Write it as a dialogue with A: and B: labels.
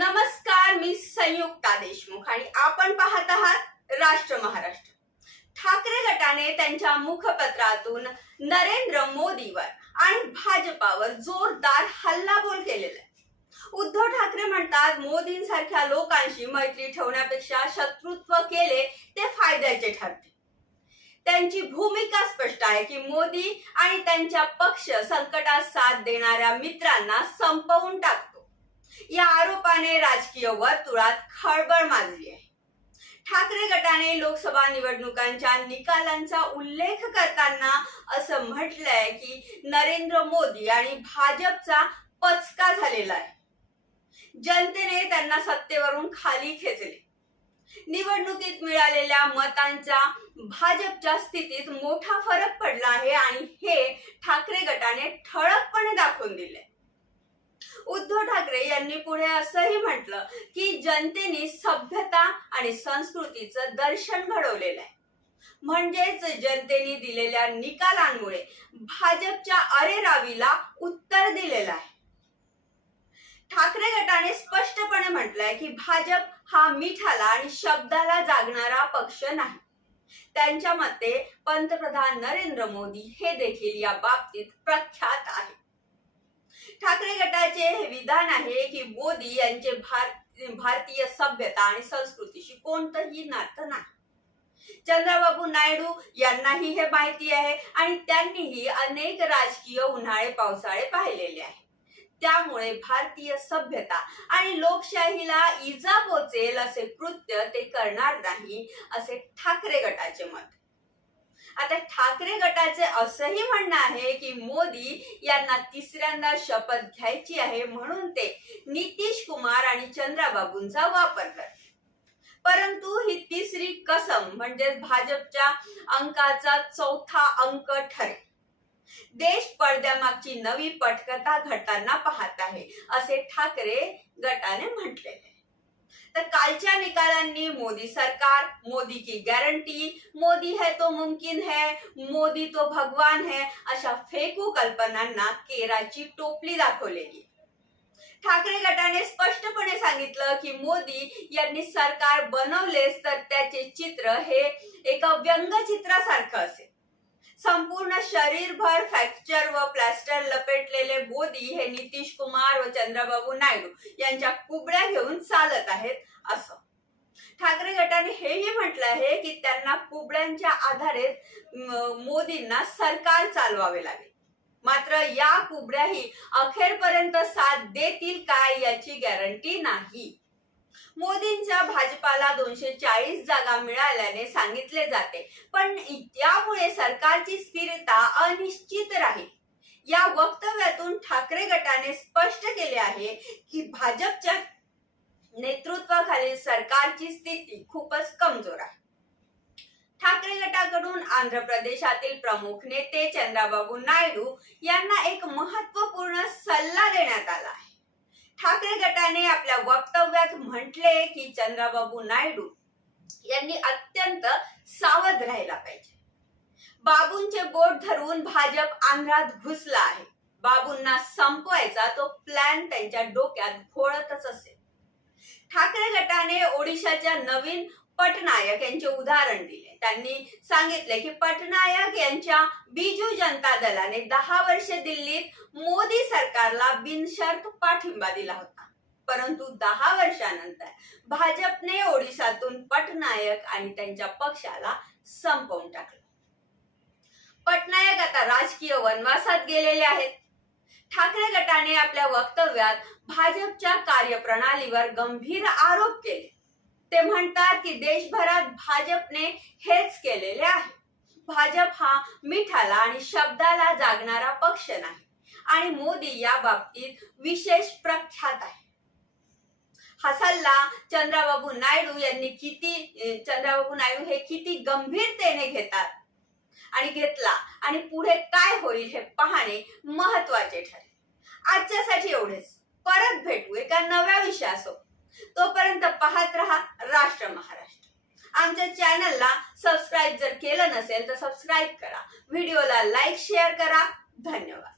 A: नमस्कार मी संयुक्ता देशमुख आणि आपण पाहत आहात राष्ट्र महाराष्ट्र. ठाकरे गटाने त्यांच्या मुखपत्रातून नरेंद्र मोदीवर आणि भाजपावर जोरदार हल्लाबोल केलेला आहे. उद्धव ठाकरे म्हणतात मोदींसारख्या लोकांशी मैत्री ठेवण्यापेक्षा शत्रुत्व केले ते फायद्याचे ठरते. त्यांची भूमिका स्पष्ट आहे की मोदी आणि त्यांच्या पक्ष संकटात साथ देणाऱ्या मित्रांना संपवून टाकतो. या आरोपाने राजकीय वर्तुळात खळबळ माजली आहे. ठाकरे गटाने लोकसभा निवडणुकांच्या निकालांचा उल्लेख करताना असं म्हटलंय की नरेंद्र मोदी आणि भाजपचा पचका झालेला आहे. जनतेने त्यांना सत्तेवरून खाली खेचले. निवडणुकीत मिळालेल्या मतांचा भाजपच्या स्थितीत मोठा फरक पडला आहे आणि हे ठाकरे गटाने ठळकपणे दाखवून दिले उद्धव ठाकरे यांनी पुढे असंही म्हटलं की जनतेने सभ्यता आणि संस्कृतीचं दर्शन घडवलेलं आहे. म्हणजेच जनतेने दिलेल्या निकालांमुळे भाजपच्या अरेरावीला उत्तर दिलेलं आहे. ठाकरे गटाने स्पष्टपणे म्हटलंय की भाजप हा मिठाला आणि शब्दाला जागणारा पक्ष नाही. त्यांच्या मते पंतप्रधान नरेंद्र मोदी हे देखील या बाबतीत प्रख्यात आहे ठाकरे गटाचे हे विधान आहे की मोदी यांचे भार भारतीय सभ्यता आणि संस्कृतीशी कोणतंही नातं नाही. चंद्रबाबू नायडू यांनाही हे माहिती आहे आणि त्यांनीही अनेक राजकीय उन्हाळे पावसाळे पाहिलेले आहे. त्यामुळे भारतीय सभ्यता आणि लोकशाहीला इजा पोचेल असे कृत्य ते करणार नाही असे ठाकरे गटाचे मत. आता ठाकरे गटाचे असंही म्हणणं आहे की मोदी यांना तिसऱ्यांदा शपथ घ्यायची आहे म्हणून ते नितीश कुमार आणि चंद्राबाबूंचा वापर करतात. परंतु ही तिसरी कसम म्हणजे भाजपच्या अंकाचा चौथा अंक ठरेल. देश पडद्यामागची नवी पटकथा घडताना पाहत आहे असे ठाकरे गटाने म्हटलेले. तर कालच्या निकालांनी मोदी सरकार मोदी की गॅरंटी मोदी है तो मुमकिन है मोदी तो भगवान है अशा फेकू कल्पनांना केराची टोपली दाखवलेली. ठाकरे गटाने स्पष्टपणे सांगितलं की मोदी यांनी सरकार बनवलेच तर त्याचे चित्र हे एका व्यंगचित्रासारखं असेल. शरीरभर फ्रॅक्चर व प्लास्टर लपेटलेले मोदी हे नितीश कुमार व चंद्रबाबू नायडू यांच्या कुबड्या घेऊन चालत आहेत असं. ठाकरे गटाने हेही म्हटलं आहे की त्यांना कुबड्यांच्या आधारे मोदींना सरकार चालवावे लागेल. मात्र या कुबड्याही अखेरपर्यंत साथ देतील काय याची गॅरंटी नाही. मोदींच्या भाजपाला दोनशे चाळीस जागा मिळाल्याने सांगितले जाते. पण त्यामुळे सरकारची स्थिरता अनिश्चित राहील. या वक्तव्यातून ठाकरे गटाने स्पष्ट केले आहे की भाजपच्या नेतृत्वाखालील सरकारची स्थिती खूपच कमजोर आहे. ठाकरे गटाकडून आंध्र प्रदेशातील प्रमुख नेते चंद्राबाबू नायडू यांना एक महत्त्वपूर्ण सल्ला देण्यात आला आहे. ठाकरे गटाने आपल्या वक्तव्यात म्हटले की चंद्राबाबू नायडू यांनी अत्यंत सावध राहायला पाहिजे. बाबूंचे बोट धरून भाजप आंध्रात घुसला आहे. बाबूंना संपवायचा तो प्लॅन त्यांच्या डोक्यात घोळतच असेल ठाकरे गटाने ओडिशाच्या नवीन पटनायक यांचे उदाहरण दिले. त्यांनी सांगितले की पटनायक यांच्या बिजू जनता दलाने दहा वर्षे दिल्लीत मोदी सरकारला बिनशर्त पाठिंबा दिला होता. परंतु दहा वर्षानंतर भाजपने ओडिशातून पटनायक आणि त्यांच्या पक्षाला संपवून टाकलं. पटनायक आता राजकीय वनवासात गेलेले आहेत. ठाकरे गटाने आपल्या वक्तव्यात भाजपच्या कार्यप्रणालीवर गंभीर आरोप केले. ते म्हणतात की देशभरात भाजपने हेच केलेले आहे. भाजप हा मिठाला आणि शब्दाला जागणारा पक्ष नाही आणि मोदी या बाबतीत विशेष प्रख्यात आहे. हा सल्ला चंद्राबाबू नायडू यांनी किती चंद्राबाबू नायडू हे किती गंभीरतेने घेतात आणि घेतला आणि पुढे काय होईल हे पाहणे महत्त्वाचे ठरेल. आजच्यासाठी एवढेच. परत भेटू एका नव्या विषयासोबत. तोपर्यंत पाहत रहा राष्ट्र महाराष्ट्र. आमच्या चॅनलला सबस्क्राईब जर केलं नसेल तर सबस्क्राईब करा. व्हिडिओला लाईक शेअर करा. धन्यवाद.